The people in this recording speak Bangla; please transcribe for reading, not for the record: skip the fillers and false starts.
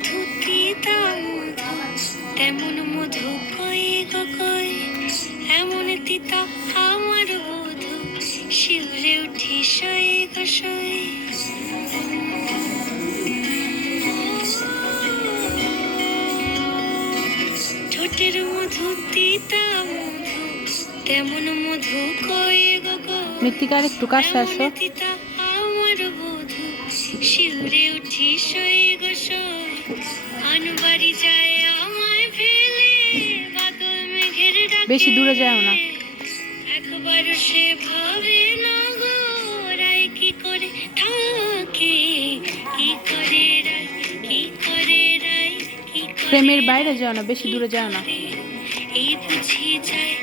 মধু তিতা মধু তেমন মধু কই গো কই, এমন তিতা আমার বধূ শিউরে উঠি সই গো সই। ঠোঁটের মধু তিতা মধু তেমন মধু কই গো কই, মৃত্তিকার একটু কাছে আসো। তিতা আমার বধূ শিউরে উঠি সই গো সই। আনবাড়ি যায় আমায় ফেলে বাদল মেঘের ডাকে, বেশি দূরে যাও না। একবার সে ভাবে না গো রায় কি করে থাকে, কি করে রায়, কি করে রায়, কি করে ফ্রেমের বাইরে যাও না, বেশি দূরে যাও না। এই বুঝি যায়